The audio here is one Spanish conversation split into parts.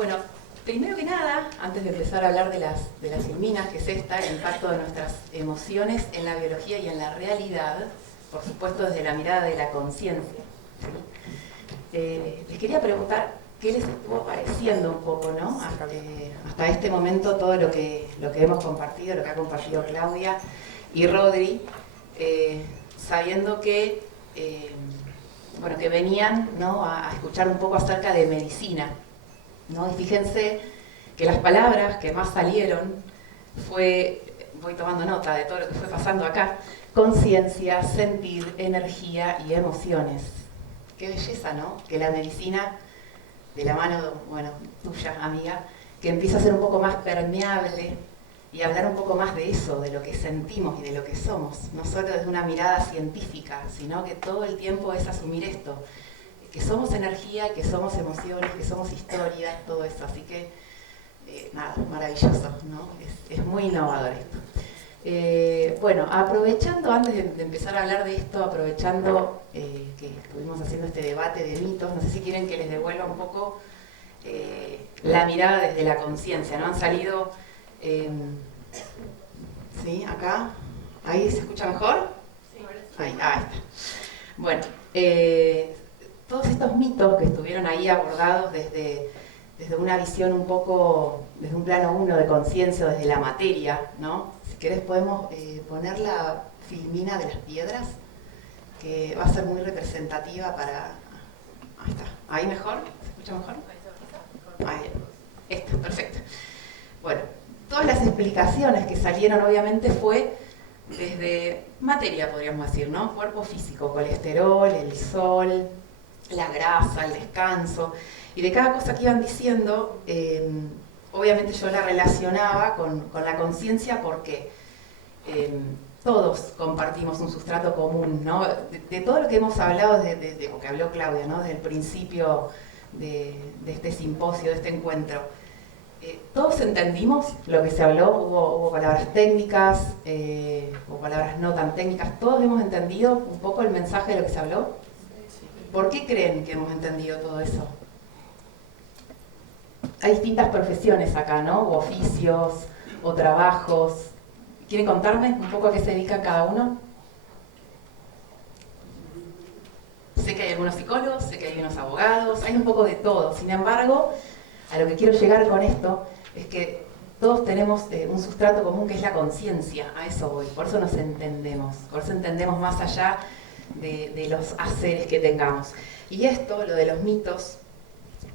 Bueno, primero que nada, antes de empezar a hablar de las ilminas, que es el impacto de nuestras emociones en la biología y en la realidad, por supuesto desde la mirada de la conciencia, ¿sí? Les quería preguntar qué les estuvo pareciendo un poco, ¿no? Hasta este momento todo lo que hemos compartido, lo que ha compartido Claudia y Rodri, sabiendo que, bueno, que venían, ¿no?, a escuchar un poco acerca de medicina, ¿no? Y fíjense que las palabras que más salieron voy tomando nota de todo lo que fue pasando acá: conciencia, sentir, energía y emociones. Qué belleza, ¿no? Que la medicina, de la mano, bueno, tuya, amiga, que empieza a ser un poco más permeable y hablar un poco más de eso, de lo que sentimos y de lo que somos, no solo desde una mirada científica, sino que todo el tiempo es asumir esto, que somos energía, que somos emociones, que somos historias, todo eso. Así que, nada, maravilloso, ¿no? Es muy innovador esto. Bueno, aprovechando, antes de empezar a hablar de esto, aprovechando que estuvimos haciendo este debate de mitos, no sé si quieren que les devuelva un poco la mirada desde la conciencia, ¿no? Han salido, ¿sí? Acá, ¿ahí se escucha mejor? Ahí está. Bueno, todos estos mitos que estuvieron ahí abordados desde una visión un poco, desde un plano uno de conciencia, desde la materia, ¿no? Si querés podemos poner la filmina de las piedras, que va a ser muy representativa para... Ahí está. ¿Ahí mejor? ¿Se escucha mejor? Ahí. Esto, perfecto. Bueno, todas las explicaciones que salieron obviamente fue desde materia, podríamos decir, ¿no? Cuerpo físico, colesterol, el sol, la grasa, el descanso, y de cada cosa que iban diciendo, obviamente yo la relacionaba con la conciencia, porque todos compartimos un sustrato común, ¿no? De todo lo que hemos hablado, de lo que habló Claudia, ¿no? Desde el principio de este simposio, de este encuentro. Todos entendimos lo que se habló, hubo palabras técnicas, hubo palabras no tan técnicas, todos hemos entendido un poco el mensaje de lo que se habló. ¿Por qué creen que hemos entendido todo eso? Hay distintas profesiones acá, ¿no? O oficios, o trabajos. ¿Quieren contarme un poco a qué se dedica cada uno? Sé que hay algunos psicólogos, sé que hay unos abogados, hay un poco de todo. Sin embargo, a lo que quiero llegar con esto es que todos tenemos un sustrato común, que es la conciencia. A eso voy, por eso nos entendemos, por eso entendemos más allá de los haceres que tengamos. Y esto, lo de los mitos,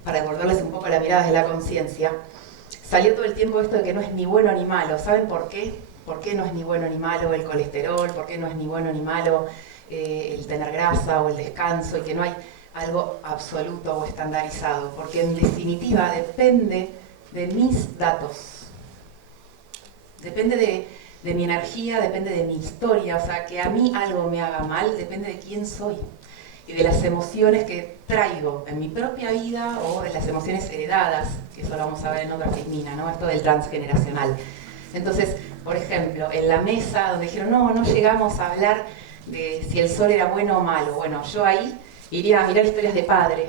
para devolverles un poco la mirada de la conciencia, salió todo el tiempo esto de que no es ni bueno ni malo. ¿Saben por qué? ¿Por qué no es ni bueno ni malo el colesterol? ¿Por qué no es ni bueno ni malo el tener grasa o el descanso? Y que no hay algo absoluto o estandarizado, porque en definitiva depende de mis datos, depende de mi energía, depende de mi historia. O sea, que a mí algo me haga mal depende de quién soy y de las emociones que traigo en mi propia vida, o de las emociones heredadas, que eso lo vamos a ver en otra filmina, ¿no? Esto del transgeneracional. Entonces, por ejemplo, en la mesa donde dijeron no llegamos a hablar de si el sol era bueno o malo, bueno, yo ahí iría a mirar historias de padre,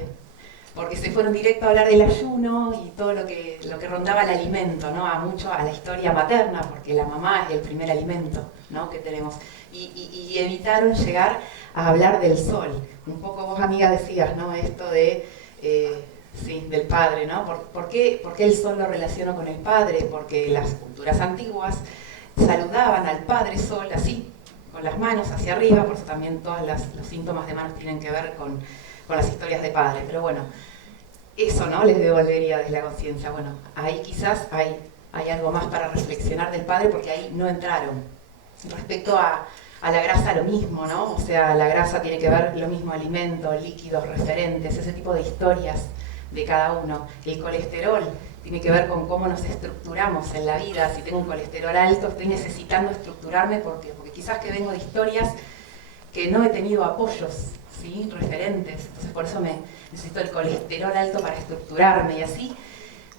porque se fueron directo a hablar del ayuno y todo lo que rondaba el alimento, ¿no? Mucho a la historia materna, porque la mamá es el primer alimento, ¿no?, que tenemos. Y evitaron llegar a hablar del sol. Un poco vos, amiga, decías, ¿no?, esto de, sí, del padre, ¿no? ¿Por qué el sol lo relaciono con el padre? Porque las culturas antiguas saludaban al padre sol así, con las manos hacia arriba, por eso también todos los síntomas de manos tienen que ver con las historias de padre. Pero bueno, eso, ¿no?, les devolvería desde la conciencia. Bueno, ahí quizás hay algo más para reflexionar del padre, porque ahí no entraron. Respecto a la grasa, lo mismo, ¿no? O sea, la grasa tiene que ver lo mismo, alimentos, líquidos, referentes, ese tipo de historias de cada uno. El colesterol tiene que ver con cómo nos estructuramos en la vida. Si tengo un colesterol alto, estoy necesitando estructurarme, porque quizás que vengo de historias que no he tenido apoyos, ¿sí?, referentes. Entonces por eso necesito el colesterol alto para estructurarme, y así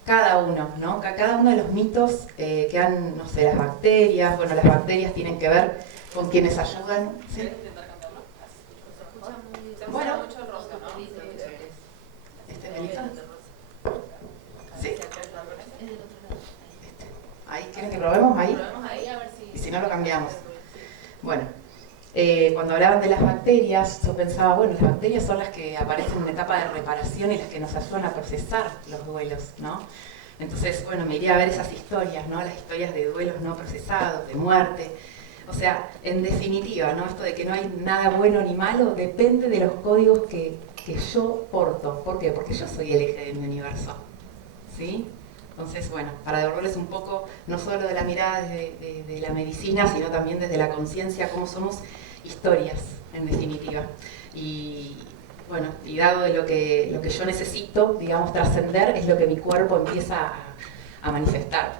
cada uno, ¿no? Cada uno de los mitos que han, no sé, las bacterias. Bueno, las bacterias tienen que ver con quienes ayudan. ¿Sí? Bueno, ¿este Melissa? ¿Sí? ¿Quieren que probemos ahí? Probemos ahí a ver si... Y si no, lo cambiamos. Bueno, cuando hablaban de las bacterias, yo pensaba, bueno, las bacterias son las que aparecen en etapa de reparación y las que nos ayudan a procesar los duelos, ¿no? Entonces, bueno, me iría a ver esas historias, ¿no? Las historias de duelos no procesados, de muerte. O sea, en definitiva, ¿no? Esto de que no hay nada bueno ni malo depende de los códigos que yo porto. ¿Por qué? Porque yo soy el eje de mi universo, ¿sí? Entonces, bueno, para devolverles un poco, no solo de la mirada de la medicina, sino también desde la conciencia, cómo somos historias, en definitiva. Y bueno, y dado de lo que yo necesito, digamos, trascender, es lo que mi cuerpo empieza a manifestar.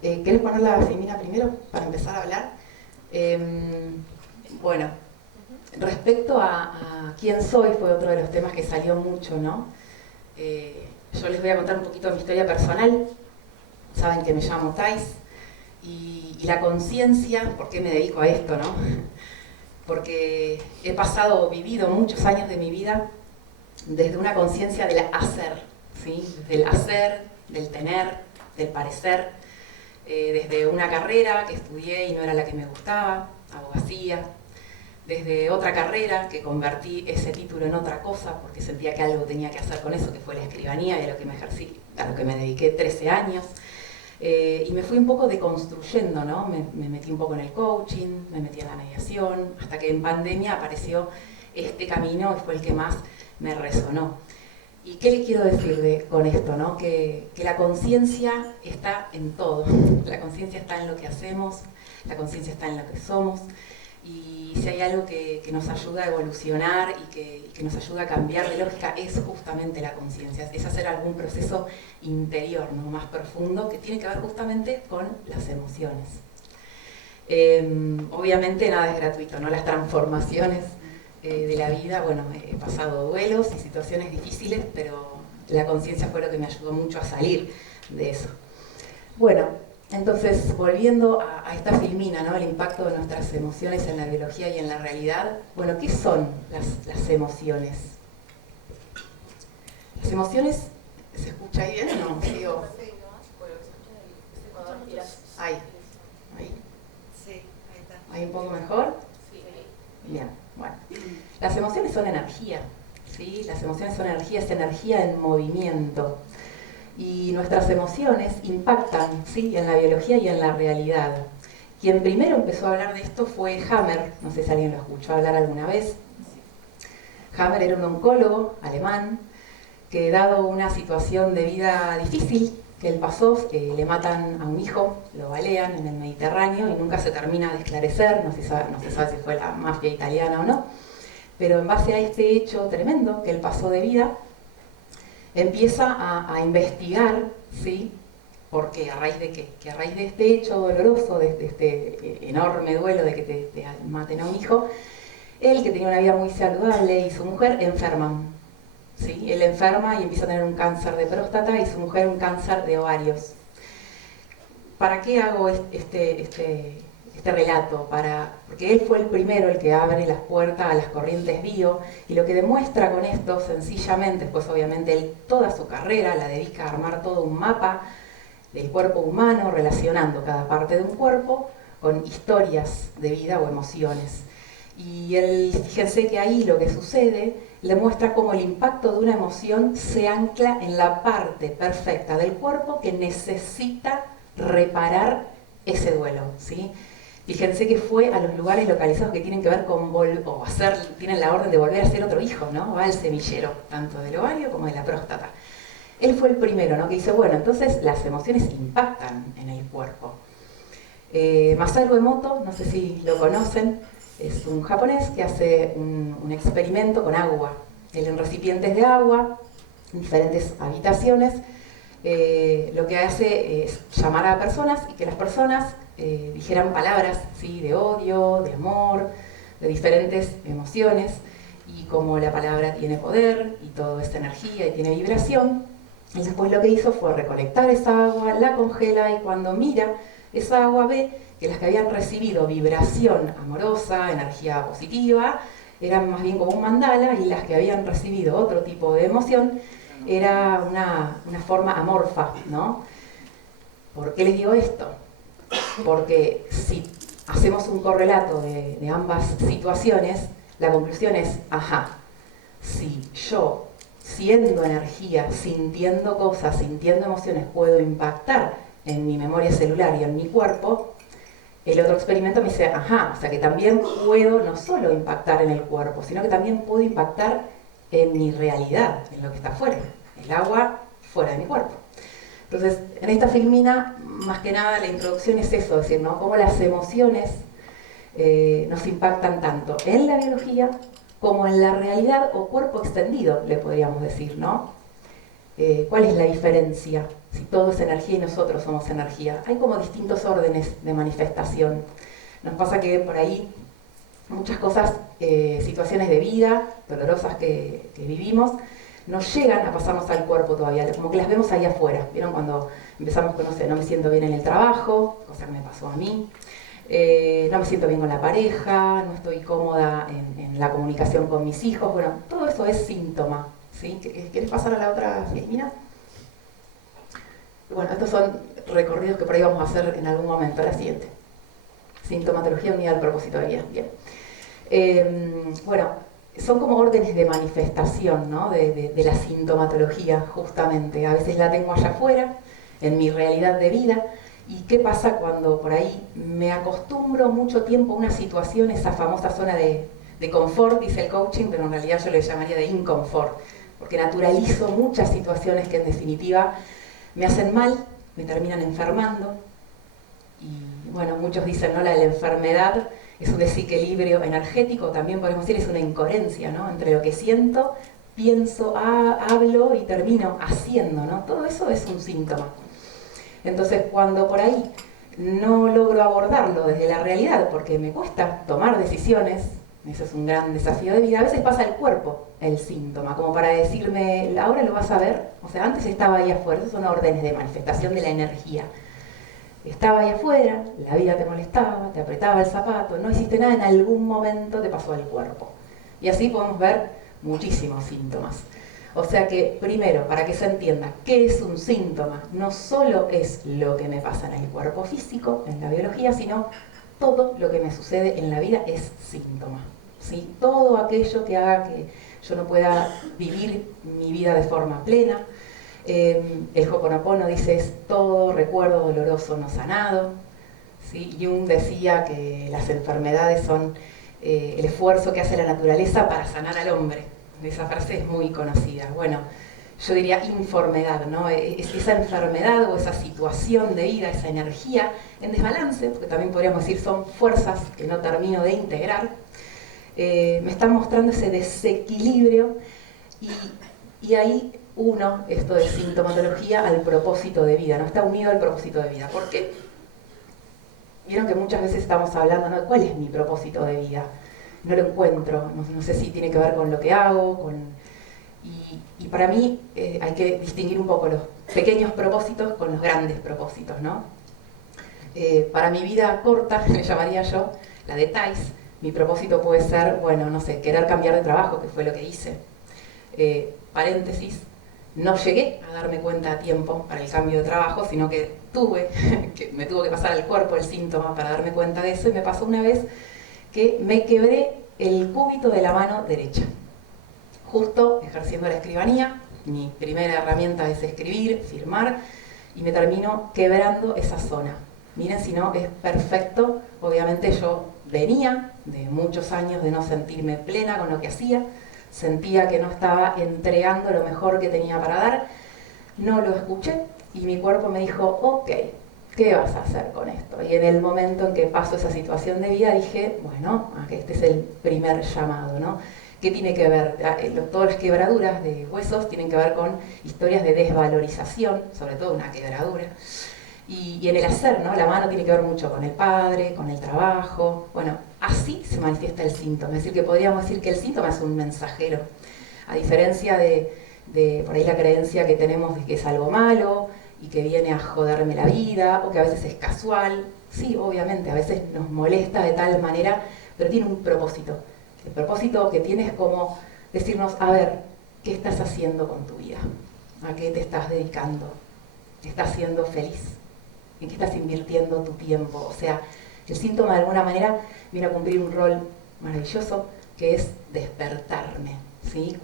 ¿Querés poner la femina primero para empezar a hablar? Bueno, respecto a quién soy, fue otro de los temas que salió mucho, ¿no? Yo les voy a contar un poquito de mi historia personal. Saben que me llamo Thais. Y la conciencia, ¿por qué me dedico a esto, no? Porque he vivido muchos años de mi vida desde una conciencia del hacer, ¿sí? Del hacer, del tener, del parecer. Desde una carrera que estudié y no era la que me gustaba, abogacía, desde otra carrera que convertí ese título en otra cosa porque sentía que algo tenía que hacer con eso, que fue la escribanía y a lo que me dediqué 13 años. Y me fui un poco deconstruyendo, ¿no? Me metí un poco en el coaching, me metí en la mediación, hasta que en pandemia apareció este camino y fue el que más me resonó. ¿Y qué les quiero decir con esto, ¿no? Que la conciencia está en todo. La conciencia está en lo que hacemos, la conciencia está en lo que somos. Y si hay algo que nos ayuda a evolucionar y que nos ayuda a cambiar de lógica, es justamente la conciencia. Es hacer algún proceso interior, ¿no? Más profundo, que tiene que ver justamente con las emociones. Obviamente nada es gratuito, ¿no? Las transformaciones de la vida, bueno, he pasado duelos y situaciones difíciles, pero la conciencia fue lo que me ayudó mucho a salir de eso. Bueno, entonces, volviendo a esta filmina, ¿no? El impacto de nuestras emociones en la biología y en la realidad. Bueno, ¿qué son las emociones? Las emociones, ¿se escucha ahí bien o no? Digo, ahí. Sí, ahí está. ¿Ahí un poco mejor? Sí. Bien, bueno. Las emociones son energía, ¿sí? Las emociones son energía, es energía en movimiento. Y nuestras emociones impactan, ¿sí? En la biología y en la realidad. Quien primero empezó a hablar de esto fue Hammer, no sé si alguien lo escuchó hablar alguna vez. Hammer era un oncólogo alemán que, dado una situación de vida difícil que él pasó, le matan a un hijo, lo balean en el Mediterráneo y nunca se termina de esclarecer, no se sabe si fue la mafia italiana o no, pero en base a este hecho tremendo que él pasó de vida, empieza a investigar, ¿sí? ¿Por qué? ¿A raíz de qué? Que a raíz de este hecho doloroso, de este enorme duelo de que te maten a un hijo, él, que tenía una vida muy saludable, y su mujer enferman, ¿sí? Él enferma y empieza a tener un cáncer de próstata y su mujer un cáncer de ovarios. ¿Para qué hago este relato? Porque él fue el primero el que abre las puertas a las corrientes bio, y lo que demuestra con esto, sencillamente, pues obviamente él toda su carrera la dedica a armar todo un mapa del cuerpo humano, relacionando cada parte de un cuerpo con historias de vida o emociones. Y él, fíjense que ahí lo que sucede, le muestra cómo el impacto de una emoción se ancla en la parte perfecta del cuerpo que necesita reparar ese duelo, ¿sí? Fíjense que fue a los lugares localizados que tienen que ver con tienen la orden de volver a ser otro hijo, ¿no? Va al semillero, tanto del ovario como de la próstata. Él fue el primero, ¿no? Que dice, bueno, entonces las emociones impactan en el cuerpo. Masaru Emoto, no sé si lo conocen, es un japonés que hace un experimento con agua. Él, en recipientes de agua, en diferentes habitaciones, lo que hace es llamar a personas y que las personas dijeran palabras, ¿sí? De odio, de amor, de diferentes emociones. Y como la palabra tiene poder y todo es energía y tiene vibración, él después lo que hizo fue recolectar esa agua, la congela, y cuando mira esa agua ve que las que habían recibido vibración amorosa, energía positiva, eran más bien como un mandala, y las que habían recibido otro tipo de emoción era una forma amorfa, ¿no? ¿Por qué les digo esto? Porque si hacemos un correlato de ambas situaciones, la conclusión es, ajá, si yo, siendo energía, sintiendo cosas, sintiendo emociones, puedo impactar en mi memoria celular y en mi cuerpo, el otro experimento me dice, ajá, o sea que también puedo no solo impactar en el cuerpo, sino que también puedo impactar en mi realidad, en lo que está afuera, el agua fuera de mi cuerpo. Entonces, en esta filmina, más que nada, la introducción es eso, es decir, ¿no? Cómo las emociones nos impactan tanto en la biología como en la realidad o cuerpo extendido, le podríamos decir, ¿no? ¿Cuál es la diferencia? Si todo es energía y nosotros somos energía. Hay como distintos órdenes de manifestación. Nos pasa que por ahí muchas cosas, situaciones de vida dolorosas que vivimos, nos llegan a pasarnos al cuerpo todavía, como que las vemos ahí afuera. ¿Vieron cuando empezamos con, no sé, no me siento bien en el trabajo, cosa que me pasó a mí? No me siento bien con la pareja, no estoy cómoda en la comunicación con mis hijos. Bueno, todo eso es síntoma, ¿sí? ¿Quieres pasar a la otra, Filipina? Bueno, estos son recorridos que por ahí vamos a hacer en algún momento. La siguiente. Sintomatología unida al propósito de vida. Bien. Bueno, son como órdenes de manifestación, ¿no? de la sintomatología, justamente. A veces la tengo allá afuera, en mi realidad de vida. ¿Y qué pasa cuando por ahí me acostumbro mucho tiempo a una situación, esa famosa zona de confort, dice el coaching, pero en realidad yo le llamaría de inconfort, porque naturalizo muchas situaciones que en definitiva me hacen mal, me terminan enfermando? Y bueno, muchos dicen, ¿no? La enfermedad es un desequilibrio energético, también podemos decir es una incoherencia, ¿no? Entre lo que siento, pienso, hablo y termino haciendo, ¿no? Todo eso es un síntoma. Entonces, cuando por ahí no logro abordarlo desde la realidad, porque me cuesta tomar decisiones, eso es un gran desafío de vida, a veces pasa el cuerpo el síntoma, como para decirme, ahora lo vas a ver, o sea, antes estaba ahí afuera, esas son órdenes de manifestación de la energía. Estaba ahí afuera, la vida te molestaba, te apretaba el zapato, no hiciste nada, en algún momento te pasó al cuerpo. Y así podemos ver muchísimos síntomas. O sea que, primero, para que se entienda qué es un síntoma, no solo es lo que me pasa en el cuerpo físico, en la biología, sino todo lo que me sucede en la vida es síntoma. ¿Sí? Todo aquello que haga que yo no pueda vivir mi vida de forma plena. El Ho'oponopono dice es todo recuerdo doloroso no sanado. ¿Sí? Jung decía que las enfermedades son el esfuerzo que hace la naturaleza para sanar al hombre. Esa frase es muy conocida. Bueno, yo diría informedad, ¿no? Es esa enfermedad o esa situación de vida, esa energía en desbalance, porque también podríamos decir son fuerzas que no termino de integrar, me están mostrando ese desequilibrio y ahí uno, esto de sintomatología al propósito de vida, ¿no? Está unido al propósito de vida. ¿Por qué? Vieron que muchas veces estamos hablando, ¿no? ¿Cuál es mi propósito de vida? No lo encuentro, no sé si tiene que ver con lo que hago, y para mí hay que distinguir un poco los pequeños propósitos con los grandes propósitos, ¿no? Para mi vida corta, le llamaría yo, la de Thais, mi propósito puede ser, bueno, no sé, querer cambiar de trabajo, que fue lo que hice. Paréntesis, no llegué a darme cuenta a tiempo para el cambio de trabajo, sino que me tuvo que pasar al cuerpo el síntoma para darme cuenta de eso, y me pasó una vez que me quebré el cúbito de la mano derecha. Justo ejerciendo la escribanía, mi primera herramienta es escribir, firmar, y me termino quebrando esa zona. Miren, si no, es perfecto. Obviamente yo venía de muchos años de no sentirme plena con lo que hacía, sentía que no estaba entregando lo mejor que tenía para dar, no lo escuché y mi cuerpo me dijo, ok, ¿qué vas a hacer con esto? Y en el momento en que paso esa situación de vida dije, bueno, este es el primer llamado, ¿no? ¿Qué tiene que ver? Todas las quebraduras de huesos tienen que ver con historias de desvalorización, sobre todo una quebradura. Y en el hacer, ¿no? La mano tiene que ver mucho con el padre, con el trabajo. Bueno, así se manifiesta el síntoma. Es decir, que podríamos decir que el síntoma es un mensajero. A diferencia de por ahí la creencia que tenemos de que es algo malo y que viene a joderme la vida, o que a veces es casual. Sí, obviamente, a veces nos molesta de tal manera, pero tiene un propósito. El propósito que tiene es como decirnos, a ver, ¿qué estás haciendo con tu vida? ¿A qué te estás dedicando? ¿Estás siendo feliz? ¿En qué estás invirtiendo tu tiempo? O sea, el síntoma de alguna manera viene a cumplir un rol maravilloso que es despertarme, ¿sí?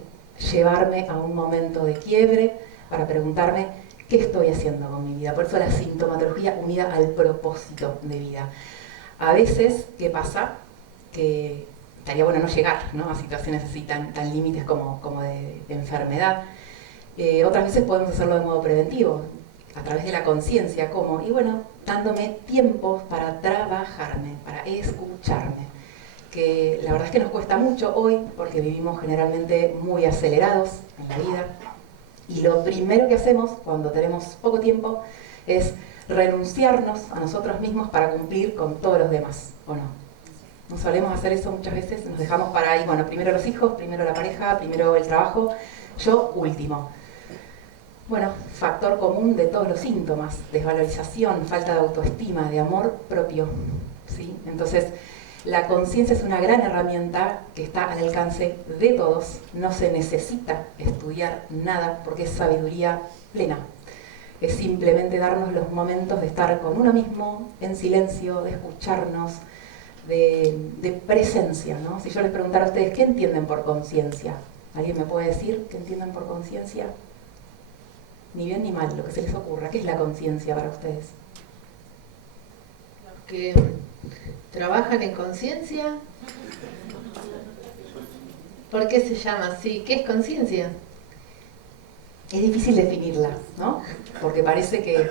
Llevarme a un momento de quiebre para preguntarme qué estoy haciendo con mi vida. Por eso la sintomatología unida al propósito de vida. A veces, ¿qué pasa? Que estaría bueno no llegar, ¿no?, a situaciones así tan límites como de enfermedad. Otras veces podemos hacerlo de modo preventivo, a través de la conciencia. ¿Cómo? Y bueno, dándome tiempos para trabajarme, para escucharme. Que la verdad es que nos cuesta mucho hoy, porque vivimos generalmente muy acelerados en la vida. Y lo primero que hacemos cuando tenemos poco tiempo es renunciarnos a nosotros mismos para cumplir con todos los demás, ¿o no? No solemos hacer eso muchas veces, nos dejamos para ahí, bueno, primero los hijos, primero la pareja, primero el trabajo, yo último. Bueno, factor común de todos los síntomas: desvalorización, falta de autoestima, de amor propio, ¿sí? Entonces, la conciencia es una gran herramienta que está al alcance de todos. No se necesita estudiar nada porque es sabiduría plena. Es simplemente darnos los momentos de estar con uno mismo, en silencio, de escucharnos, de presencia, ¿no? Si yo les preguntara a ustedes, ¿qué entienden por conciencia? ¿Alguien me puede decir qué entienden por conciencia? Ni bien ni mal, lo que se les ocurra. ¿Qué es la conciencia para ustedes? Los que trabajan en conciencia. ¿Por qué se llama así? ¿Qué es conciencia? Es difícil definirla, ¿no? Porque parece que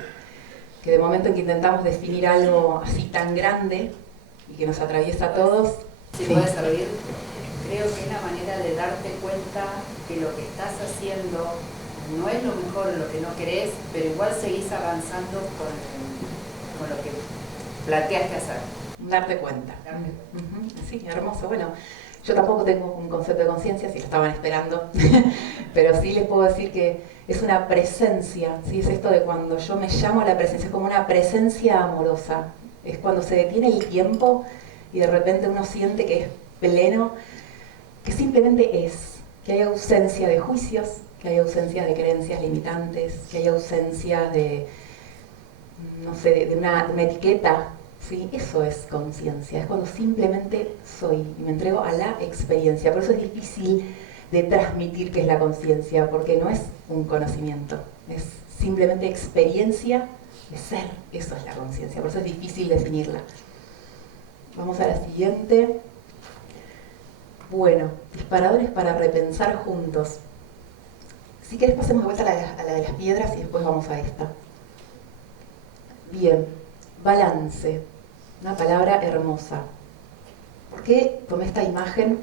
de momento en que intentamos definir algo así tan grande y que nos atraviesa a todos. Si puede servir, creo que es la manera de darte cuenta que lo que estás haciendo no es lo mejor, lo que no querés, pero igual seguís avanzando con lo que planteaste hacer. Darte cuenta. Sí, hermoso. Bueno, yo tampoco tengo un concepto de conciencia, si lo estaban esperando, pero sí les puedo decir que es una presencia, ¿sí? Es esto de cuando yo me llamo a la presencia, es como una presencia amorosa. Es cuando se detiene el tiempo y de repente uno siente que es pleno, que simplemente es, que hay ausencia de juicios, que hay ausencia de creencias limitantes, que hay ausencia de, no sé, de una etiqueta, ¿sí? Eso es conciencia, es cuando simplemente soy y me entrego a la experiencia. Por eso es difícil de transmitir qué es la conciencia, porque no es un conocimiento, es simplemente experiencia de ser. Eso es la conciencia, por eso es difícil definirla. Vamos a la siguiente. Bueno, disparadores para repensar juntos. Si querés pasemos de vuelta a la de las piedras y después vamos a esta. Bien, balance, una palabra hermosa. ¿Por qué tomé esta imagen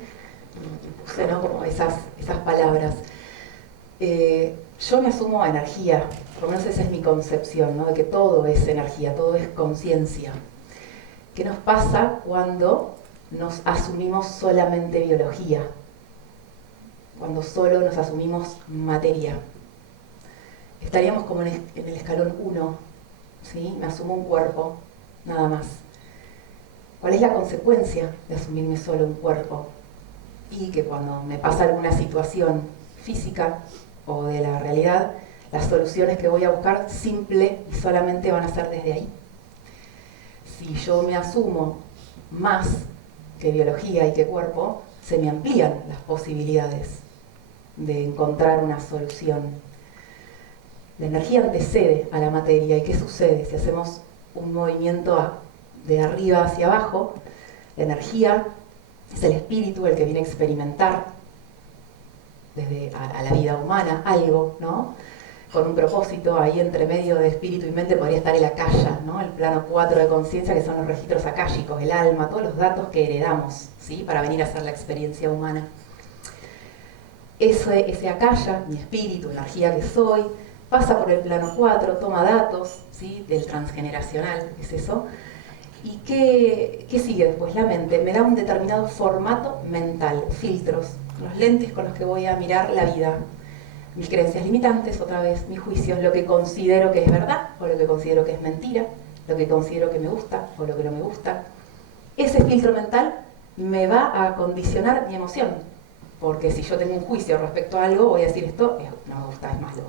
y puse, ¿no?, como esas palabras? Yo me asumo a energía, por lo menos esa es mi concepción, ¿no?, de que todo es energía, todo es conciencia. ¿Qué nos pasa cuando nos asumimos solamente biología? Cuando solo nos asumimos materia. Estaríamos como en el escalón 1, ¿sí? Me asumo un cuerpo, nada más. ¿Cuál es la consecuencia de asumirme solo un cuerpo? Y que cuando me pasa alguna situación física o de la realidad, las soluciones que voy a buscar simple y solamente van a ser desde ahí. Si yo me asumo más que biología y que cuerpo, se me amplían las posibilidades de encontrar una solución. La energía antecede a la materia. ¿Y qué sucede? Si hacemos un movimiento de arriba hacia abajo, la energía es el espíritu el que viene a experimentar desde a la vida humana algo, ¿no?, con un propósito. Ahí entre medio de espíritu y mente podría estar el akasha, ¿no?, el plano 4 de conciencia, que son los registros akáshicos, el alma, todos los datos que heredamos, ¿sí?, para venir a hacer la experiencia humana. Ese akasha, mi espíritu, energía que soy, pasa por el plano 4, toma datos, ¿sí?, del transgeneracional, es eso. ¿Y qué sigue después? La mente me da un determinado formato mental, filtros, los lentes con los que voy a mirar la vida. Mis creencias limitantes, otra vez, mis juicios, lo que considero que es verdad o lo que considero que es mentira, lo que considero que me gusta o lo que no me gusta. Ese filtro mental me va a condicionar mi emoción, porque si yo tengo un juicio respecto a algo, voy a decir esto no me gusta, es malo.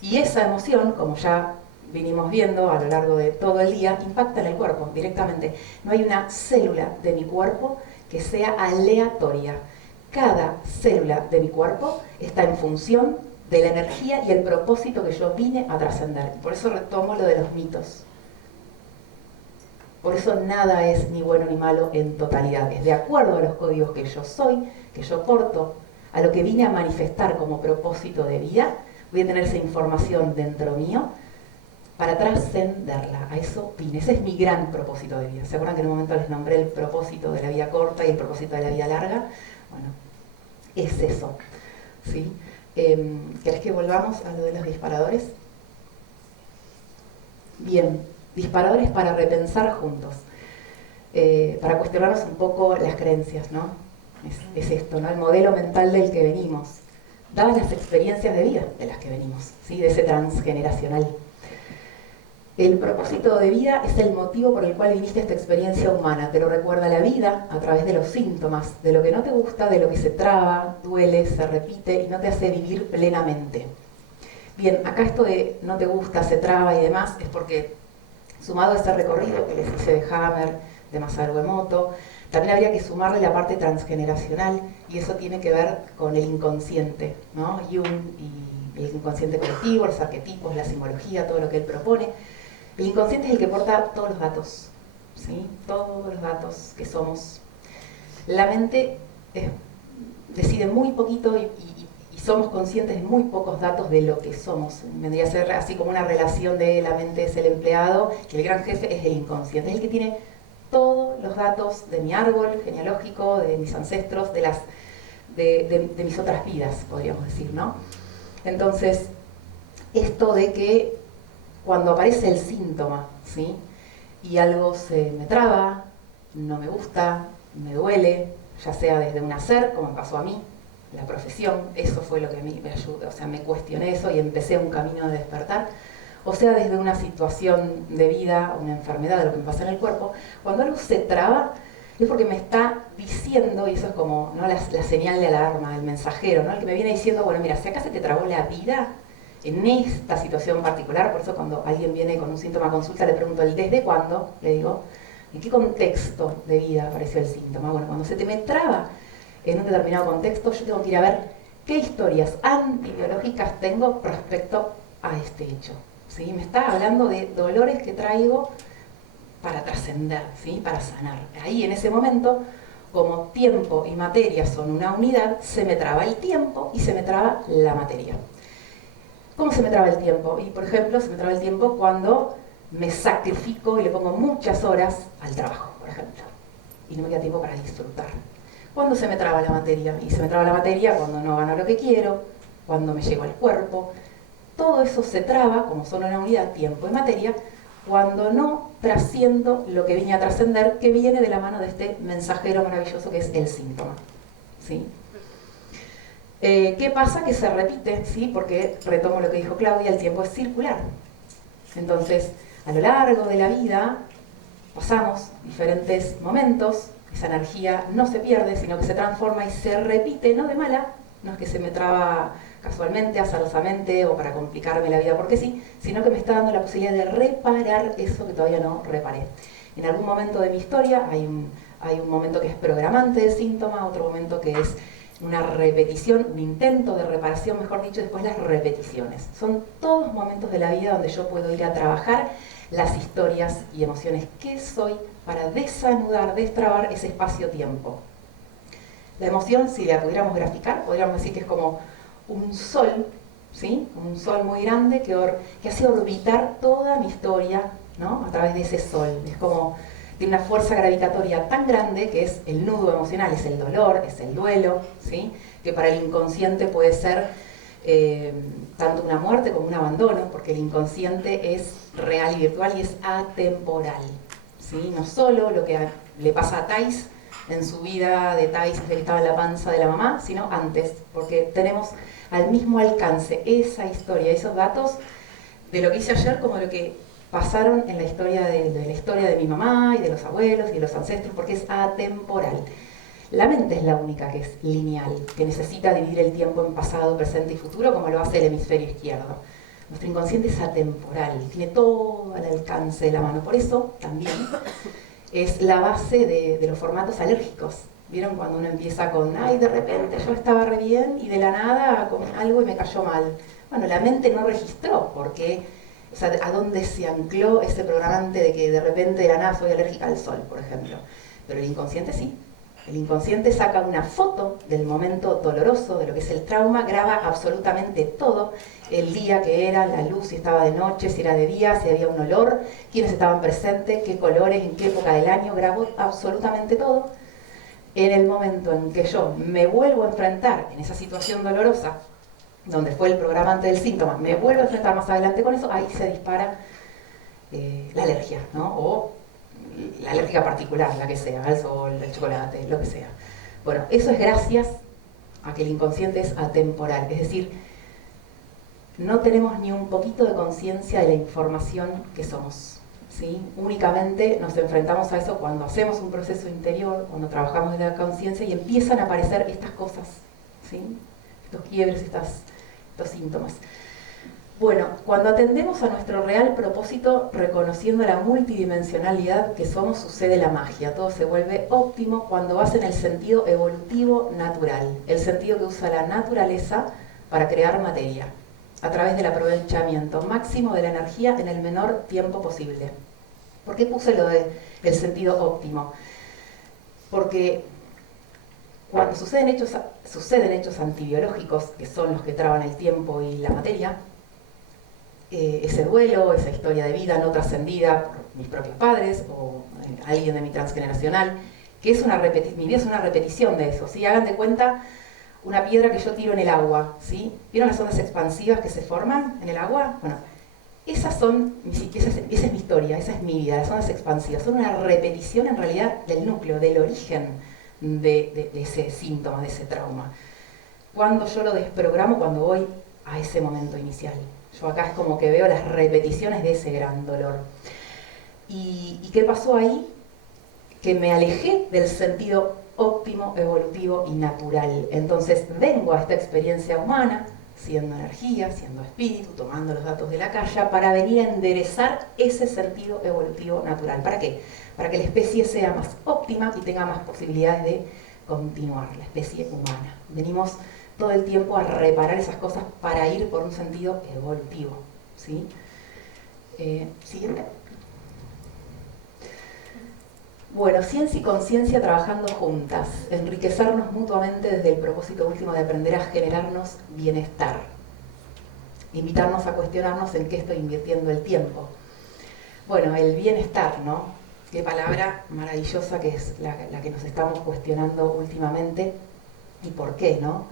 Y esa emoción, como ya vinimos viendo a lo largo de todo el día, impacta en el cuerpo directamente. No hay una célula de mi cuerpo que sea aleatoria. Cada célula de mi cuerpo está en función de la energía y el propósito que yo vine a trascender. Por eso retomo lo de los mitos. Por eso nada es ni bueno ni malo en totalidad. Es de acuerdo a los códigos que yo soy, que yo porto, a lo que vine a manifestar como propósito de vida. Voy a tener esa información dentro mío para trascenderla. A eso vine. Ese es mi gran propósito de vida. ¿Se acuerdan que en un momento les nombré el propósito de la vida corta y el propósito de la vida larga? Bueno, es eso. ¿Sí? ¿Querés que volvamos a lo de los disparadores? Bien, disparadores para repensar juntos. Para cuestionarnos un poco las creencias, ¿no? Es esto, ¿no? El modelo mental del que venimos, dadas las experiencias de vida de las que venimos, ¿sí? De ese transgeneracional. El propósito de vida es el motivo por el cual viniste a esta experiencia humana. Te lo recuerda la vida a través de los síntomas, de lo que no te gusta, de lo que se traba, duele, se repite y no te hace vivir plenamente. Bien, acá esto de no te gusta, se traba y demás es porque, sumado a ese recorrido que les hice de Hammer, de Masaru Emoto, también habría que sumarle la parte transgeneracional, y eso tiene que ver con el inconsciente, ¿no? Jung y el inconsciente colectivo, los arquetipos, la simbología, todo lo que él propone. El inconsciente es el que porta todos los datos, ¿sí? Todos los datos que somos. La mente decide muy poquito y somos conscientes de muy pocos datos de lo que somos. Vendría a ser así como una relación de la mente es el empleado, que el gran jefe es el inconsciente, es el que tiene todos los datos de mi árbol genealógico, de mis ancestros, de mis otras vidas, podríamos decir, ¿no? Entonces, esto de que cuando aparece el síntoma, ¿sí? Y algo se me traba, no me gusta, me duele, ya sea desde un nacer, como me pasó a mí, la profesión, eso fue lo que a mí me ayudó, o sea, me cuestioné eso y empecé un camino de despertar, o sea, desde una situación de vida, una enfermedad, de lo que me pasa en el cuerpo, cuando algo se traba, es porque me está diciendo, y eso es como, ¿no? la señal de alarma, el mensajero, ¿no? El que me viene diciendo, bueno, mira, si acá se te trabó la vida, en esta situación particular, por eso cuando alguien viene con un síntoma a consulta, le pregunto el desde cuándo, le digo, ¿en qué contexto de vida apareció el síntoma? Bueno, cuando se te me traba en un determinado contexto, yo tengo que ir a ver qué historias antibiológicas tengo respecto a este hecho. ¿Sí? Me está hablando de dolores que traigo para trascender, ¿sí? Para sanar. Ahí, en ese momento, como tiempo y materia son una unidad, se me traba el tiempo y se me traba la materia. ¿Cómo se me traba el tiempo? Y, por ejemplo, se me traba el tiempo cuando me sacrifico y le pongo muchas horas al trabajo, por ejemplo, y no me queda tiempo para disfrutar. ¿Cuándo se me traba la materia? Y se me traba la materia cuando no gano lo que quiero, cuando me llego al cuerpo. Todo eso se traba, como son una unidad, tiempo y materia, cuando no trasciendo lo que vine a trascender, que viene de la mano de este mensajero maravilloso que es el síntoma, ¿sí? ¿Qué pasa? Que se repite, ¿sí? Porque, retomo lo que dijo Claudia, el tiempo es circular. Entonces, a lo largo de la vida, pasamos diferentes momentos, esa energía no se pierde, sino que se transforma y se repite, no de mala, no es que se me traba casualmente, azarosamente o para complicarme la vida porque sí, sino que me está dando la posibilidad de reparar eso que todavía no reparé. En algún momento de mi historia hay un momento que es programante del síntoma, otro momento que es una repetición, un intento de reparación, mejor dicho, después las repeticiones. Son todos momentos de la vida donde yo puedo ir a trabajar las historias y emociones que soy para desanudar, destrabar ese espacio-tiempo. La emoción, si la pudiéramos graficar, podríamos decir que es como un sol, ¿sí? Un sol muy grande que hace orbitar toda mi historia, ¿no? A través de ese sol. Es como, tiene una fuerza gravitatoria tan grande que es el nudo emocional, es el dolor, es el duelo, ¿sí? Que para el inconsciente puede ser tanto una muerte como un abandono, porque el inconsciente es real y virtual y es atemporal, ¿sí? No solo lo que le pasa a Thais en su vida de Thais desde que estaba en la panza de la mamá, sino antes, porque tenemos al mismo alcance esa historia, esos datos de lo que hice ayer como de lo que pasaron en la historia de la historia de mi mamá y de los abuelos y de los ancestros, porque es atemporal. La mente es la única que es lineal, que necesita dividir el tiempo en pasado, presente y futuro, como lo hace el hemisferio izquierdo. Nuestro inconsciente es atemporal, tiene todo al alcance de la mano. Por eso también es la base de los formatos alérgicos. ¿Vieron cuando uno empieza con, ay, de repente yo estaba re bien y de la nada comí algo y me cayó mal? Bueno, la mente no registró porque, o sea, a dónde se ancló ese programante de que de repente de la nada soy alérgica al sol, por ejemplo. Pero el inconsciente sí. El inconsciente saca una foto del momento doloroso, de lo que es el trauma, graba absolutamente todo, el día que era, la luz, si estaba de noche, si era de día, si había un olor, quiénes estaban presentes, qué colores, en qué época del año, grabó absolutamente todo. En el momento en que yo me vuelvo a enfrentar en esa situación dolorosa, donde fue el programante del síntoma, me vuelvo a enfrentar más adelante con eso, ahí se dispara la alergia, ¿no? O la alergia particular, la que sea, al sol, al chocolate, lo que sea. Bueno, eso es gracias a que el inconsciente es atemporal, es decir, no tenemos ni un poquito de conciencia de la información que somos, ¿sí? Únicamente nos enfrentamos a eso cuando hacemos un proceso interior, cuando trabajamos desde la conciencia y empiezan a aparecer estas cosas, ¿sí? Estos quiebres, estos síntomas. Bueno, cuando atendemos a nuestro real propósito, reconociendo la multidimensionalidad que somos, sucede la magia. Todo se vuelve óptimo cuando vas en el sentido evolutivo natural, el sentido que usa la naturaleza para crear materia, a través del aprovechamiento máximo de la energía en el menor tiempo posible. ¿Por qué puse lo del sentido óptimo? Porque cuando suceden hechos antibiológicos, que son los que traban el tiempo y la materia, ese duelo, esa historia de vida no trascendida por mis propios padres o alguien de mi transgeneracional, que es mi vida es una repetición de eso, ¿sí? Hagan de cuenta una piedra que yo tiro en el agua, ¿sí? ¿Vieron las ondas expansivas que se forman en el agua? Bueno, esa es mi historia, esa es mi vida, las ondas expansivas, son una repetición en realidad del núcleo, del origen de ese síntoma, de ese trauma. Cuando yo lo desprogramo, cuando voy a ese momento inicial. Yo acá es como que veo las repeticiones de ese gran dolor. ¿Y qué pasó ahí? Que me alejé del sentido óptimo, evolutivo y natural. Entonces vengo a esta experiencia humana, siendo energía, siendo espíritu, tomando los datos de la calle, para venir a enderezar ese sentido evolutivo natural. ¿Para qué? Para que la especie sea más óptima y tenga más posibilidades de continuar, la especie humana. Venimos todo el tiempo a reparar esas cosas para ir por un sentido evolutivo, ¿sí? Siguiente. Bueno, ciencia y conciencia trabajando juntas, enriquecernos mutuamente desde el propósito último de aprender a generarnos bienestar, invitarnos a cuestionarnos en qué estoy invirtiendo el tiempo. Bueno, el bienestar, ¿no? Qué palabra maravillosa que es la que nos estamos cuestionando últimamente y por qué, ¿no?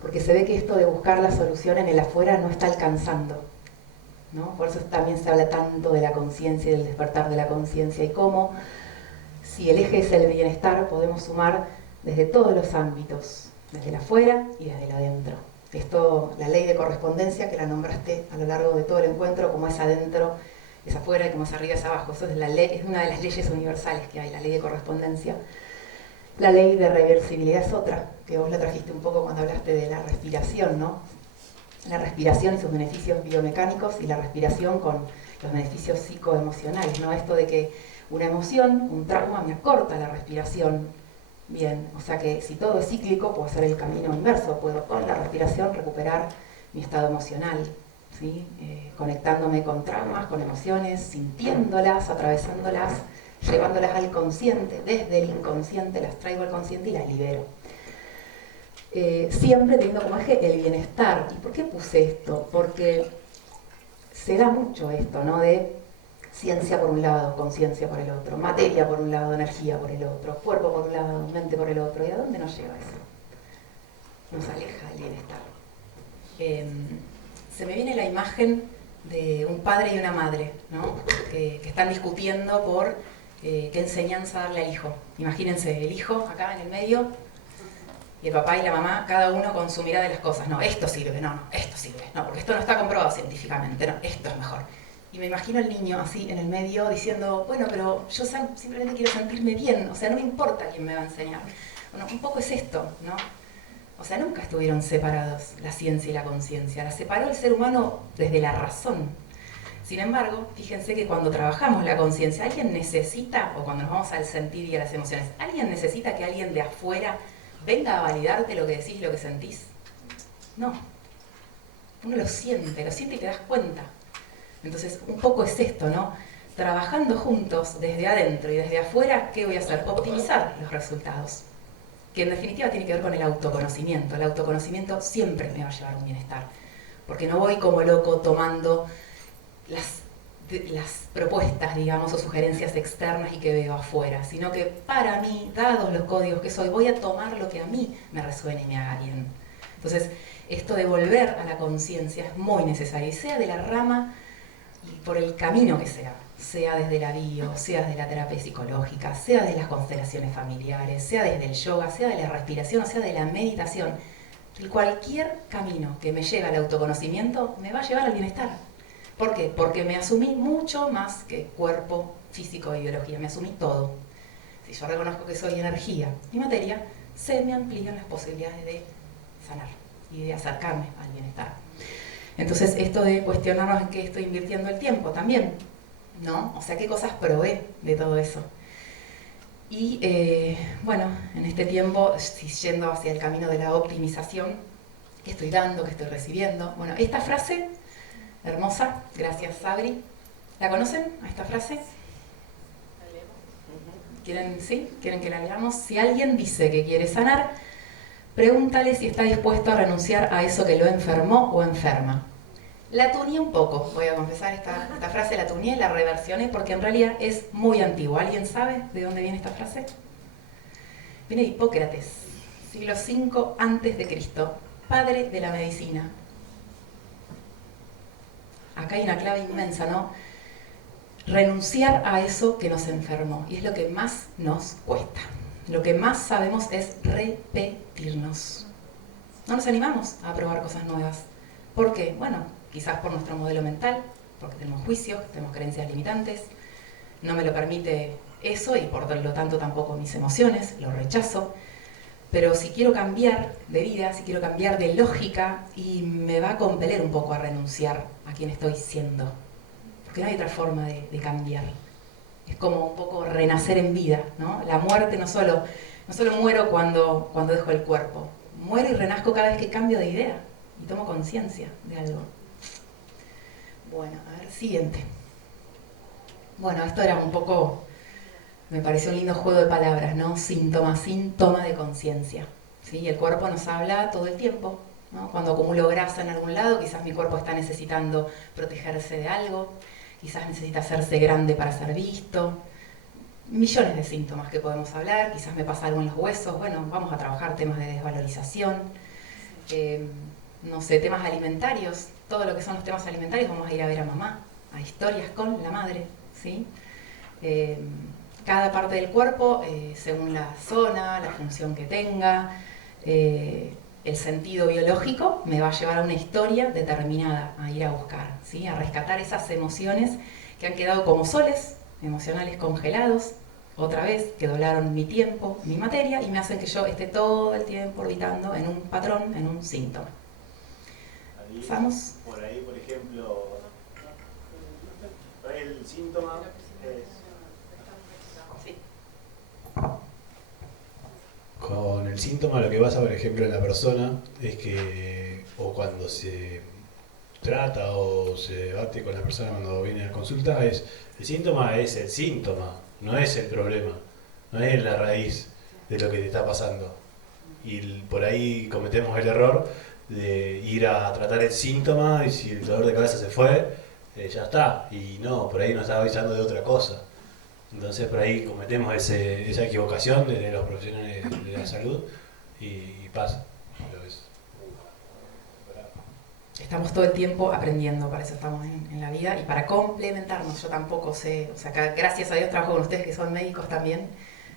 Porque se ve que esto de buscar la solución en el afuera no está alcanzando, ¿no? Por eso también se habla tanto de la conciencia y del despertar de la conciencia y cómo, si el eje es el bienestar, podemos sumar desde todos los ámbitos, desde el afuera y desde el adentro. Esto, la ley de correspondencia que la nombraste a lo largo de todo el encuentro, como es adentro, es afuera y como es arriba es abajo. Eso es, es una de las leyes universales que hay, la ley de correspondencia. La ley de reversibilidad es otra, que vos la trajiste un poco cuando hablaste de la respiración, ¿no? La respiración y sus beneficios biomecánicos y la respiración con los beneficios psicoemocionales, ¿no? Esto de que una emoción, un trauma, me acorta la respiración. Bien, o sea que si todo es cíclico, puedo hacer el camino inverso, puedo con la respiración recuperar mi estado emocional, ¿sí? Conectándome con traumas, con emociones, sintiéndolas, atravesándolas, llevándolas al consciente, desde el inconsciente las traigo al consciente y las libero. Siempre teniendo como eje el bienestar. ¿Y por qué puse esto? Porque se da mucho esto, ¿no? De ciencia por un lado, conciencia por el otro, materia por un lado, energía por el otro, cuerpo por un lado, mente por el otro. ¿Y a dónde nos lleva eso? Nos aleja del bienestar. Se me viene la imagen de un padre y una madre, ¿no? que están discutiendo por qué enseñanza darle al hijo. Imagínense, el hijo acá en el medio y el papá y la mamá, cada uno con su mirada de las cosas. No, esto sirve, no, esto sirve, no, porque esto no está comprobado científicamente, no, esto es mejor. Y me imagino al niño así en el medio diciendo, bueno, pero yo simplemente quiero sentirme bien, o sea, no me importa quién me va a enseñar. Bueno, un poco es esto, ¿no? O sea, nunca estuvieron separados la ciencia y la conciencia. La separó el ser humano desde la razón. Sin embargo, fíjense que cuando trabajamos la conciencia, alguien necesita, o cuando nos vamos al sentir y a las emociones, alguien necesita que alguien de afuera venga a validarte lo que decís, lo que sentís. No. Uno lo siente y te das cuenta. Entonces, un poco es esto, ¿no? Trabajando juntos desde adentro y desde afuera, ¿qué voy a hacer? Optimizar los resultados. Que en definitiva tiene que ver con el autoconocimiento. El autoconocimiento siempre me va a llevar a un bienestar. Porque no voy como loco tomando las propuestas, digamos, o sugerencias externas y que veo afuera, sino que para mí, dados los códigos que soy, voy a tomar lo que a mí me resuene y me haga bien. Entonces, esto de volver a la conciencia es muy necesario, y sea de la rama y por el camino que sea desde la bio, sea desde la terapia psicológica, sea de las constelaciones familiares, sea desde el yoga, sea de la respiración, o sea de la meditación. Cualquier camino que me lleve al autoconocimiento me va a llevar al bienestar. ¿Por qué? Porque me asumí mucho más que cuerpo, físico y biología, me asumí todo. Si yo reconozco que soy energía y materia, se me amplían las posibilidades de sanar y de acercarme al bienestar. Entonces, esto de cuestionarnos en qué estoy invirtiendo el tiempo también, ¿no? O sea, qué cosas probé de todo eso. Y bueno, en este tiempo, yendo hacia el camino de la optimización, ¿qué estoy dando, qué estoy recibiendo? Bueno, esta frase hermosa, gracias Sabri. ¿La conocen a esta frase? ¿Quieren, sí? ¿Quieren que la leamos? Si alguien dice que quiere sanar, pregúntale si está dispuesto a renunciar a eso que lo enfermó o enferma. La tuneé un poco, voy a confesar, esta frase la tuneé, la reversioné porque en realidad es muy antigua. ¿Alguien sabe de dónde viene esta frase? Viene de Hipócrates, siglo V antes de Cristo, padre de la medicina. Acá hay una clave inmensa, ¿no? Renunciar a eso que nos enfermó. Y es lo que más nos cuesta. Lo que más sabemos es repetirnos. No nos animamos a probar cosas nuevas. ¿Por qué? Bueno, quizás por nuestro modelo mental, porque tenemos juicios, tenemos creencias limitantes, no me lo permite eso y por lo tanto tampoco mis emociones, lo rechazo. Pero si quiero cambiar de vida, si quiero cambiar de lógica, y me va a compeler un poco a renunciar a quien estoy siendo. Porque no hay otra forma de cambiar. Es como un poco renacer en vida, ¿no? La muerte no solo muero cuando dejo el cuerpo. Muero y renazco cada vez que cambio de idea y tomo conciencia de algo. Bueno, a ver, siguiente. Bueno, esto era un poco... Me pareció un lindo juego de palabras, ¿no? Síntoma de conciencia. ¿Sí? El cuerpo nos habla todo el tiempo, ¿no? Cuando acumulo grasa en algún lado, quizás mi cuerpo está necesitando protegerse de algo, quizás necesita hacerse grande para ser visto. Millones de síntomas que podemos hablar, quizás me pasa algo en los huesos, bueno, vamos a trabajar temas de desvalorización, no sé, temas alimentarios, todo lo que son los temas alimentarios, vamos a ir a ver a mamá, a historias con la madre, ¿sí? Cada parte del cuerpo, según la zona, la función que tenga, el sentido biológico, me va a llevar a una historia determinada a ir a buscar, ¿sí? A rescatar esas emociones que han quedado como soles emocionales congelados, otra vez, que doblaron mi tiempo, mi materia, y me hacen que yo esté todo el tiempo orbitando en un patrón, en un síntoma. ¿Pasamos? Por ahí, por ejemplo, el síntoma es... Con el síntoma lo que pasa, por ejemplo, en la persona es que, o cuando se trata o se debate con la persona cuando viene a consulta, el síntoma es el síntoma, no es el problema, no es la raíz de lo que te está pasando. Y por ahí cometemos el error de ir a tratar el síntoma y si el dolor de cabeza se fue, ya está. Y no, por ahí nos está avisando de otra cosa. Entonces por ahí cometemos esa equivocación de los profesionales de la salud y pasa. Estamos todo el tiempo aprendiendo, para eso estamos en la vida y para complementarnos. Yo tampoco sé, o sea, gracias a Dios trabajo con ustedes que son médicos también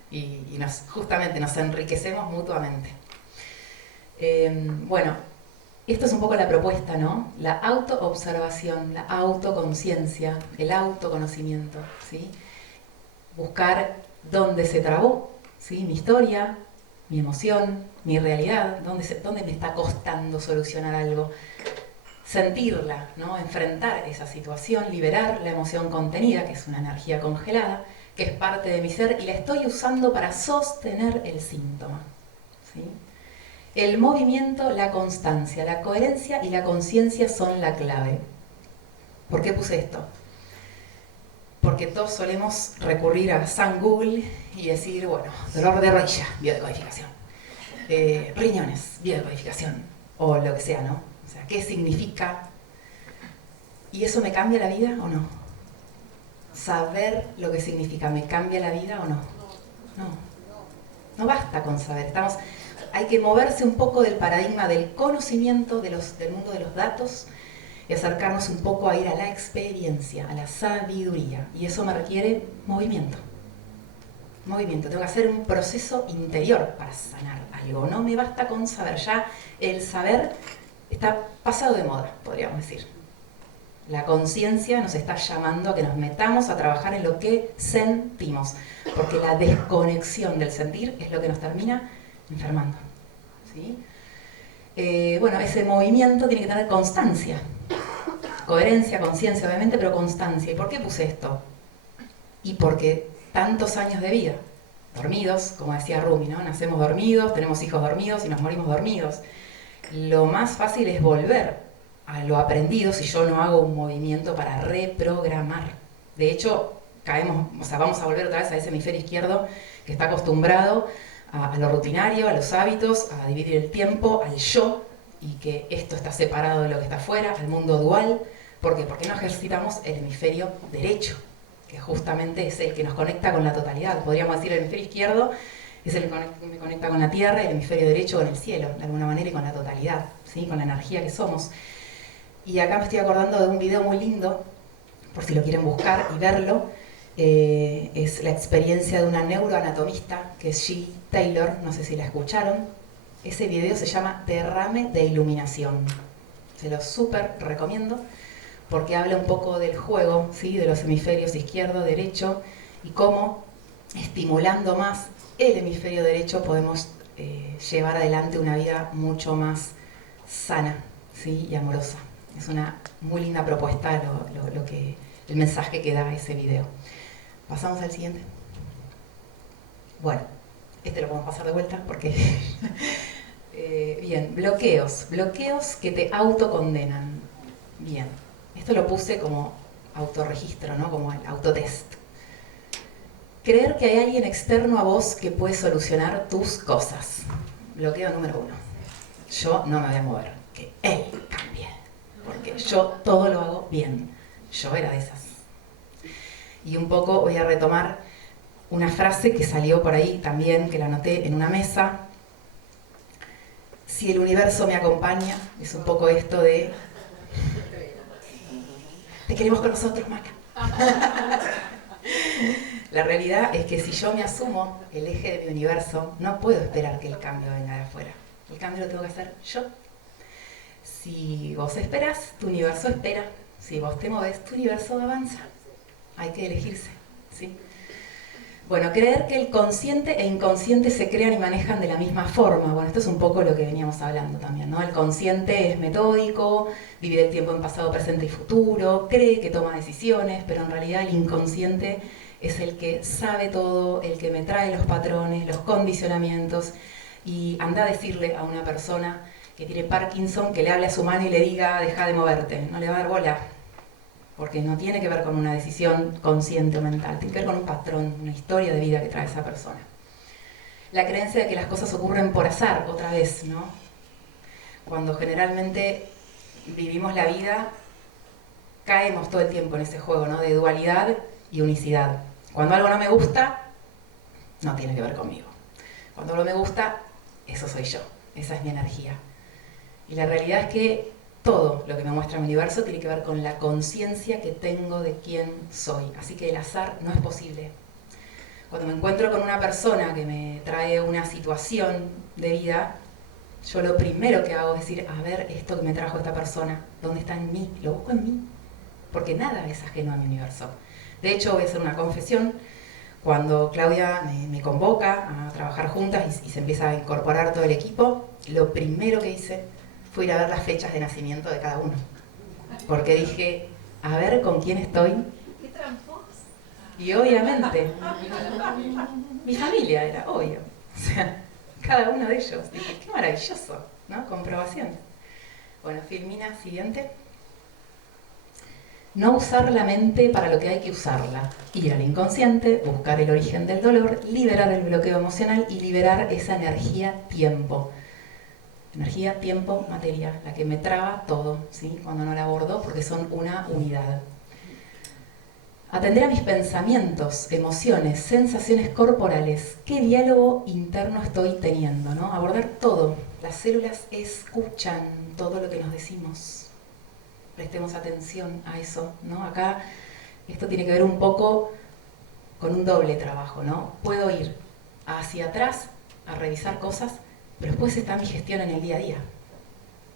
y justamente nos enriquecemos mutuamente. Bueno, esto es un poco la propuesta, ¿no? La autoobservación, la autoconciencia, el autoconocimiento, ¿sí? Buscar dónde se trabó, ¿sí? Mi historia, mi emoción, mi realidad, dónde me está costando solucionar algo. Sentirla, ¿no? Enfrentar esa situación, liberar la emoción contenida, que es una energía congelada, que es parte de mi ser, y la estoy usando para sostener el síntoma. ¿Sí? El movimiento, la constancia, la coherencia y la conciencia son la clave. ¿Por qué puse esto? Porque todos solemos recurrir a San Google y decir, bueno, dolor de rodilla, biodecodificación. Riñones, biodecodificación. O lo que sea, ¿no? O sea, ¿qué significa? ¿Y eso me cambia la vida o no? Saber lo que significa, ¿me cambia la vida o no? No. No basta con saber. Hay que moverse un poco del paradigma del conocimiento del mundo de los datos y acercarnos un poco a ir a la experiencia, a la sabiduría. Y eso me requiere movimiento. Movimiento. Tengo que hacer un proceso interior para sanar algo. No me basta con saber. Ya el saber está pasado de moda, podríamos decir. La conciencia nos está llamando a que nos metamos a trabajar en lo que sentimos, porque la desconexión del sentir es lo que nos termina enfermando. ¿Sí? Bueno, ese movimiento tiene que tener constancia. Coherencia, conciencia, obviamente, pero constancia. ¿Y por qué puse esto? Y porque tantos años de vida, dormidos, como decía Rumi, ¿no? Nacemos dormidos, tenemos hijos dormidos y nos morimos dormidos. Lo más fácil es volver a lo aprendido si yo no hago un movimiento para reprogramar. De hecho, vamos a volver otra vez a ese hemisferio izquierdo que está acostumbrado a lo rutinario, a los hábitos, a dividir el tiempo, al yo, y que esto está separado de lo que está afuera, al mundo dual. ¿Por qué? Porque no ejercitamos el hemisferio derecho, que justamente es el que nos conecta con la totalidad. Podríamos decir el hemisferio izquierdo es el que me conecta con la tierra, y el hemisferio derecho con el cielo, de alguna manera, y con la totalidad, ¿sí? Con la energía que somos. Y acá me estoy acordando de un video muy lindo, por si lo quieren buscar y verlo. Es la experiencia de una neuroanatomista, que es Jill Taylor, no sé si la escucharon. Ese video se llama Derrame de Iluminación. Se lo súper recomiendo, porque habla un poco del juego, ¿sí? De los hemisferios izquierdo, derecho, y cómo, estimulando más el hemisferio derecho, podemos llevar adelante una vida mucho más sana, ¿sí? Y amorosa. Es una muy linda propuesta el mensaje que da ese video. Pasamos al siguiente. Bueno, este lo podemos pasar de vuelta porque... bien, bloqueos que te autocondenan. Bien, esto lo puse como autorregistro, ¿no? Como el autotest. Creer que hay alguien externo a vos que puede solucionar tus cosas. Bloqueo número 1. Yo no me voy a mover, que él cambie, porque yo todo lo hago bien. Yo era de esas. Y un poco voy a retomar una frase que salió por ahí también, que la anoté en una mesa. Si el universo me acompaña, es un poco esto de... Te queremos con nosotros, Maca. La realidad es que si yo me asumo el eje de mi universo, no puedo esperar que el cambio venga de afuera. El cambio lo tengo que hacer yo. Si vos esperás, tu universo espera. Si vos te movés, tu universo avanza. Hay que elegirse, ¿sí? Bueno, creer que el consciente e inconsciente se crean y manejan de la misma forma. Bueno, esto es un poco lo que veníamos hablando también, ¿no? El consciente es metódico, divide el tiempo en pasado, presente y futuro, cree que toma decisiones, pero en realidad el inconsciente es el que sabe todo, el que me trae los patrones, los condicionamientos. Y anda a decirle a una persona que tiene Parkinson que le hable a su mano y le diga, deja de moverte, no le va a dar bola. Porque no tiene que ver con una decisión consciente o mental, tiene que ver con un patrón, una historia de vida que trae esa persona. La creencia de que las cosas ocurren por azar, otra vez, ¿no? Cuando generalmente vivimos la vida, caemos todo el tiempo en ese juego, ¿no? De dualidad y unicidad. Cuando algo no me gusta, no tiene que ver conmigo. Cuando algo me gusta, eso soy yo, esa es mi energía. Y la realidad es que todo lo que me muestra mi universo tiene que ver con la conciencia que tengo de quién soy. Así que el azar no es posible. Cuando me encuentro con una persona que me trae una situación de vida, yo lo primero que hago es decir, a ver, esto que me trajo esta persona, ¿dónde está en mí? Lo busco en mí. Porque nada es ajeno a mi universo. De hecho, voy a hacer una confesión. Cuando Claudia me convoca a trabajar juntas y se empieza a incorporar todo el equipo, lo primero que hice fue ir a ver las fechas de nacimiento de cada uno. Porque dije, a ver con quién estoy. ¡Qué tramposa! Y obviamente, mi familia era obvio. O sea, cada uno de ellos. Dije, qué maravilloso, ¿no? Comprobación. Bueno, Filmina, siguiente. No usar la mente para lo que hay que usarla. Ir al inconsciente, buscar el origen del dolor, liberar el bloqueo emocional y liberar esa energía tiempo. Energía, tiempo, materia, la que me traba todo, ¿sí? Cuando no la abordo, porque son una unidad. Atender a mis pensamientos, emociones, sensaciones corporales. ¿Qué diálogo interno estoy teniendo, ¿no? Abordar todo. Las células escuchan todo lo que nos decimos. Prestemos atención a eso, ¿no? Acá esto tiene que ver un poco con un doble trabajo, ¿no? Puedo ir hacia atrás a revisar cosas, pero después está mi gestión en el día a día.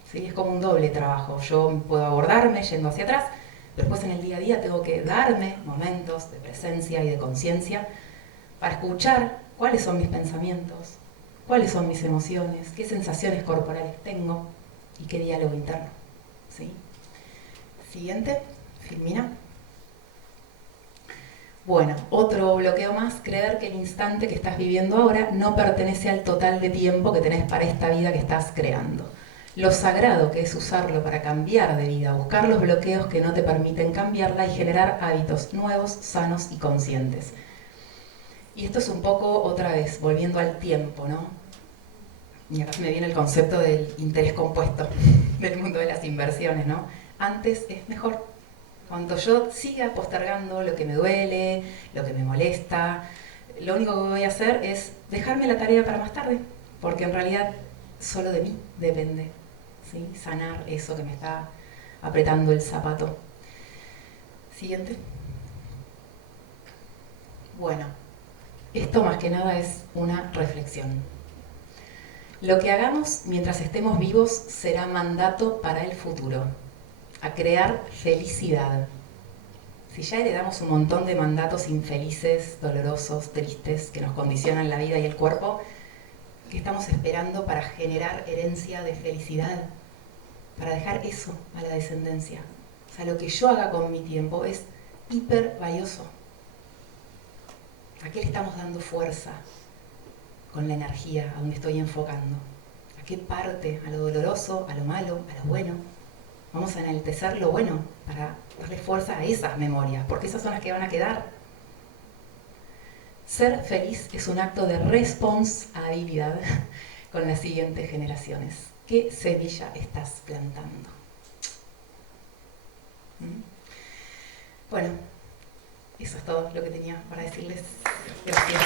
¿Sí? Es como un doble trabajo. Yo puedo abordarme yendo hacia atrás, pero después en el día a día tengo que darme momentos de presencia y de conciencia para escuchar cuáles son mis pensamientos, cuáles son mis emociones, qué sensaciones corporales tengo y qué diálogo interno. ¿Sí? Siguiente, Filmina. Bueno, otro bloqueo más, creer que el instante que estás viviendo ahora no pertenece al total de tiempo que tenés para esta vida que estás creando. Lo sagrado que es usarlo para cambiar de vida, buscar los bloqueos que no te permiten cambiarla y generar hábitos nuevos, sanos y conscientes. Y esto es un poco, otra vez, volviendo al tiempo, ¿no? Y acá se me viene el concepto del interés compuesto del mundo de las inversiones, ¿no? Antes es mejor. Cuando yo siga postergando lo que me duele, lo que me molesta, lo único que voy a hacer es dejarme la tarea para más tarde, porque en realidad solo de mí depende, ¿sí? Sanar eso que me está apretando el zapato. Siguiente. Bueno, esto más que nada es una reflexión. Lo que hagamos mientras estemos vivos será mandato para el futuro. A crear felicidad. Si ya heredamos un montón de mandatos infelices, dolorosos, tristes, que nos condicionan la vida y el cuerpo, ¿qué estamos esperando para generar herencia de felicidad? Para dejar eso a la descendencia. O sea, lo que yo haga con mi tiempo es hiper valioso. ¿A qué le estamos dando fuerza con la energía? ¿A dónde estoy enfocando? ¿A qué parte? ¿A lo doloroso? ¿A lo malo? ¿A lo bueno? Vamos a enaltecer lo bueno para darle fuerza a esas memorias, porque esas son las que van a quedar. Ser feliz es un acto de responsabilidad con las siguientes generaciones. ¿Qué semilla estás plantando? Bueno, eso es todo lo que tenía para decirles. Gracias.